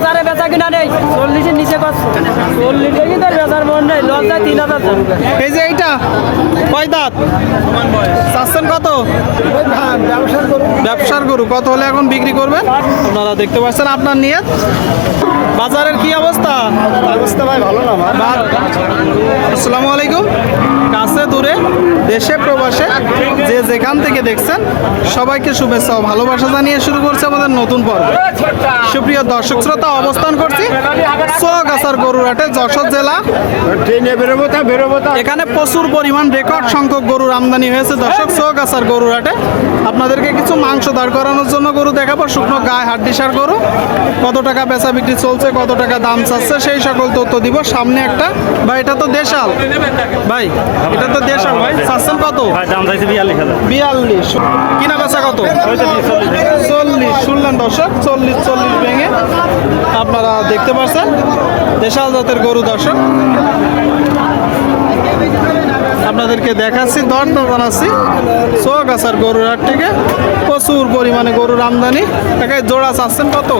বাজারে বেচা কিনা নেই। চল্লিশের নিচে করছে চল্লিশে কিন্তু বেচার মন নেই লজ্জায় তিন হাজার এই যে এইটা, কয় দাঁত? চাচ্ছেন কত? ব্যবসার গরু, কত হলে এখন বিক্রি করবেন? আপনারা দেখতে পাচ্ছেন আপনার নিয়ত। বাজারের কি অবস্থা? অবস্থা ভাই ভালো না আমার আসসালামু আলাইকুম। কাছে দূরে দেশে প্রবাসে যে যেখান থেকে দেখছেন সবাইকে শুভেচ্ছা ও ভালোবাসা জানিয়ে শুরু করছে আমাদের নতুন পর্ব। সুপ্রিয় দর্শক শ্রোতা অবস্থান করছি সোয়াগাছার গরুরাটে যশোর জেলা। এখানে প্রচুর পরিমাণ রেকর্ড সংখ্যক গরুর আমদানি হয়েছে। দর্শক সোগাছার গরুর হাটে আপনাদেরকে কিছু মাংস দাঁড় করানোর জন্য গরু দেখাবো। শুকনো গায়ে হাড্ডিসার গরু। কত টাকা বেচা বিক্রি চলছে কত টাকা দাম চাচ্ছে সেই সকল তথ্য দিব। সামনে একটা ভাই এটা তো দেশাল। ভাই এটা তো দেশাল ভাই। চাচ্ছেন কত? দাম চাইছে বিয়াল্লিশ হাজার। বিয়াল্লিশ। কিনা বেচা কত? চল্লিশ। শুনলেন দর্শক চল্লিশ চল্লিশ ভেঙে আপনারা দেখতে পাচ্ছেন দেশাল জাতের গরু দর্শক। আপনাদেরকে দেখাচ্ছি দর দর জানাচ্ছি চৌগাছার গরুর হাট থেকে। প্রচুর পরিমাণে গরুর আমদানি। একাই জোড়া চাচ্ছেন কত?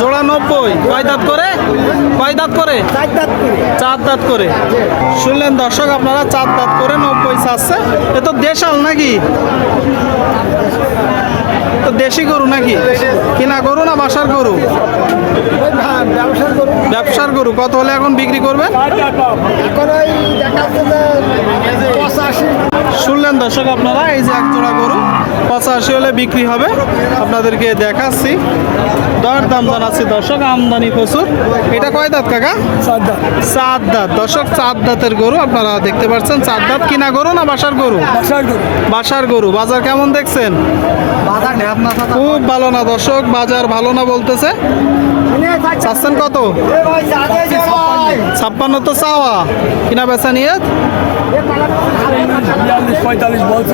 জোড়া নব্বই। কয় দাঁত করে? কয় দাঁত করে। চার দাঁত করে। শুনলেন দর্শক আপনারা চার দাঁত করে নব্বই চাচ্ছে। এ তো দেশাল নাকি? তো দেশি গরু নাকি? কিনা গরু না বাসার গরু? ব্যবসার গরু কত হলে এখন বিক্রি করবেন? শুনলেন দর্শক আপনারা এই যে এক জোড়া গরু পঁচাশি হলে বিক্রি হবে। আপনাদেরকে দেখাচ্ছি দর দাম জানাচ্ছি দর্শক আমদানি প্রচুর। এটা কয় দাঁত কাকা? চার দাঁত। দর্শক চার দাঁতের গরু আপনারা দেখতে পাচ্ছেন চার দাঁত কিনা গরু না বাসার গরু? বাসার গরু। বাজার কেমন দেখছেন? খুব ভালো না দর্শক বাজার ভালো না বলতেছে। চাচ্ছেন কত? ছাপ্পান্ন তো চাওয়া। কিনা বেচা নিয়ে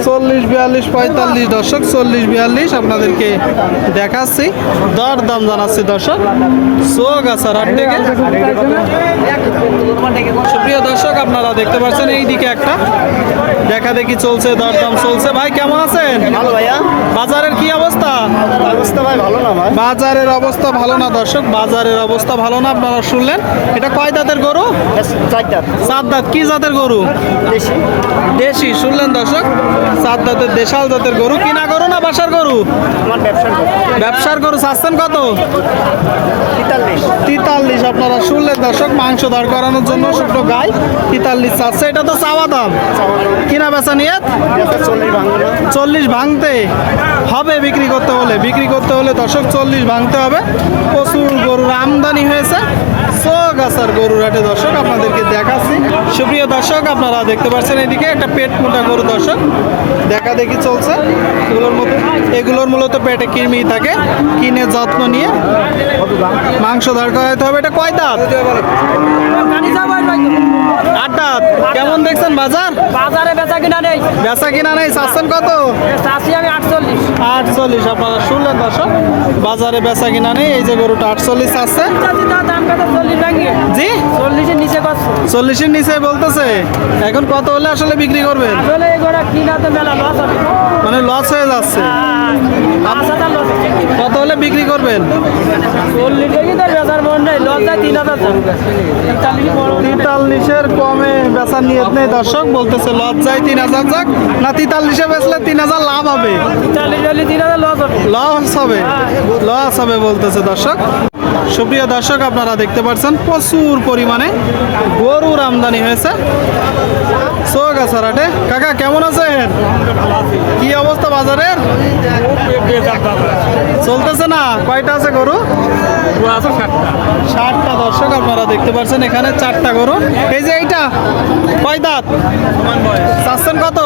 চল্লিশ বিয়াল্লিশ পঁয়তাল্লিশ দর্শক চল্লিশ বিয়াল্লিশ আপনাদেরকে দেখাচ্ছি। দর দাম জানাচ্ছি দর্শক। চোখ আসার হাট থেকে। সুপ্রিয় দর্শক আপনারা দেখতে পাচ্ছেন এই দিকে একটা। দেখা দেখি চলছে দর দাম চলছে। ভাই কেমন আছেন? ভালো ভাইয়া। বাজারের কি অবস্থা? অবস্থা ভাই ভালো না আমার বাজারের অবস্থা ভালো না দর্শক। বাজারের অবস্থা ভালো না? আপনারা শুনলেন? এটা কয় দাঁতের গরু? সাত দাঁত কি জাতের গরু? দেশি। শুনলেন দর্শক? সাত দাঁতের দেশাল জাতের গরু। কিনা গরু না বাসার গরু? ব্যবসার গরু। চাচ্ছেন কত? তেতাল্লিশ। আপনারা শুনলেন দর্শক? মাংস দাঁড় করানোর জন্য শুকনো গাই। তিতাল্লিশ চাচ্ছে। এটা তো চাওয়া দাম। কিনা বেচা নিয়ে চল্লিশ চল্লিশ ভাঙতে হবে বিক্রি করতে হলে। বিক্রি করতে হলে দর্শক চল্লিশ ভাঙতে হবে। প্রচুর গরুর আমদানি হয়েছে। গাছার গরুর হাটে দর্শক আপনাদেরকে দেখাচ্ছি। সুপ্রিয় দর্শক আপনারা দেখতে পাচ্ছেন এদিকে একটা পেট মোটা গরু দর্শক। দেখা দেখি চলছে। এগুলোর মতো এগুলোর মূলত পেটে কৃমি থাকে। কিনে যত্ন নিয়ে মাংস দাঁড় করাইতে হবে। এটা কয় আট দাঁত। কেমন দেখছেন বাজার? বাজারে বেচা কিনা নেই। বেচা কিনা নেই। চাচ্ছেন কত? চাষি আমি আটচল্লিশ। আটচল্লিশ আপনারা শুনলেন দর্শক বাজারে বেচা কিনা নেই এই যে গরুটা আটচল্লিশ আছে। জি? চল্লিশের নিচে বলতেছে। এখন কত হলে আসলে বিক্রি হবে। মানে লস হয়ে যাচ্ছে। পাঁচ হাজার লস কত হলে বিক্রি করবেন? তিতাল্লিশের কমে বেচার নিয়ত নেই দর্শক বলতেছে লজ্জায় তিন হাজার যাক না তিতাল্লিশে বেচলে তিন হাজার লাভ হবে। তিন হাজার লস হবে। লস হবে। বলতেছে দর্শক। সুপ্রিয় দর্শক, আপনারা দেখতে পাচ্ছেন প্রচুর পরিমাণে গরুর আমদানি হয়েছে। সোগাছারাটে কাকা, কেমন আছেন? কি অবস্থা বাজারের? চলতেছে না? কয়টা আছে গরু? ষাটটা দর্শক আপনারা দেখতে পাচ্ছেন এখানে চারটা গরু। এই যে এইটা কয় দাঁত? চাচ্ছেন কত?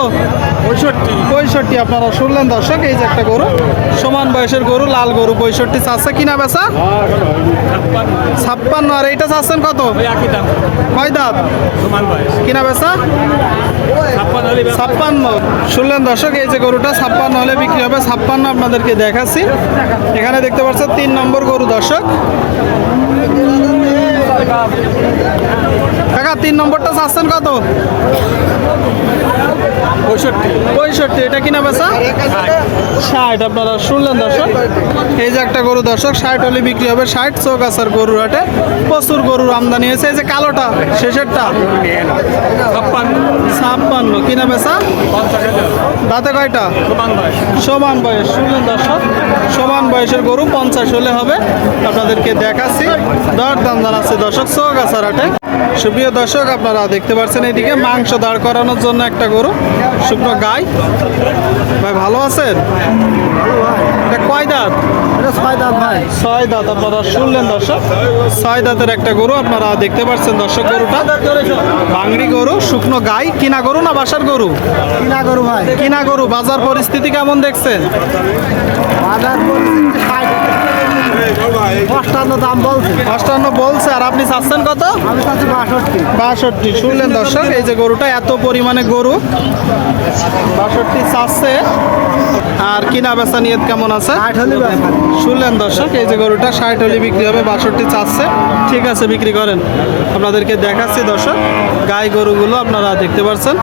পঁয়ষট্টি। পঁয়ষট্টি আপনারা শুনলেন দর্শক এই যে একটা গরু। সমান বয়সের গরু লাল গরু পঁয়ষট্টি চাচ্ছে কিনা বেচা? ছাপ্পান্ন। আর এইটা চাচ্ছেন কত? কয় দাঁত? কিনা বেচা? ছাপ্পান্ন শুনলেন দর্শক এই যে গরুটা ছাপ্পান্ন হলে বিক্রি হবে। ছাপ্পান্ন আপনাদেরকে দেখাচ্ছি। এখানে দেখতে পাচ্ছেন তিন নম্বর গরু দর্শক। কাকা তিন নম্বরটা চাচ্ছেন কত? পঁয়ষট্টি। পঁয়ষট্টি। এটা কিনা বেচা? ষাট আপনারা শুনলেন দর্শক। এই যে একটা গরু দর্শক ষাট হলে বিক্রি হবে ষাট চৌগাছার গরুর হাটে। প্রচুর গরুর আমদানি হয়েছে। এই যে কালোটা শেষেরটা? ছাপ্পান্ন। কিনা বেচা দাঁতে কয়টা? সমান বয়স। শুনলেন দর্শক সমান বয়সের গরু পঞ্চাশ হলে হবে। আপনাদেরকে দেখাচ্ছি দর দাম জানাচ্ছে দর্শক চৌগাছার হাটে। সুপ্রিয় দর্শক আপনারা দেখতে পাচ্ছেন এইদিকে মাংস দাঁড় করানোর জন্য একটা গরু শুকনো গাই। ভাই ভালো আছেন? এটা কয় দাঁত? ছয় দাঁত আপনারা শুনলেন দর্শক। ছয় দাঁতের একটা গরু আপনারা দেখতে পাচ্ছেন দর্শক গরুটা। ভাঙড়ি গরু শুকনো গাই কিনা গরু না বাসার গরু? কিনা ভাই। কিনা গরু বাজার পরিস্থিতি কেমন দেখছেন? বাজার অষ্টান্ন দাম বলছে। অষ্টান্ন বলছে আর আপনি চাচ্ছেন কত? আমি চাচ্ছি বাষট্টি। বাষট্টি। শুনলেন দর্শক এই যে গরুটা এত পরিমাণে গরু। বাষট্টি চাচ্ছে। আর কিনা বেচা নিয়ত কেমন আছে? শুনলেন দর্শক এই যে গরুটা ষাট হলি বিক্রি হবে বাষট্টি চাচ্ছে। ঠিক আছে বিক্রি করেন। আপনাদেরকে দেখাচ্ছি দর্শক গাই গরুগুলো আপনারা দেখতে পাচ্ছেন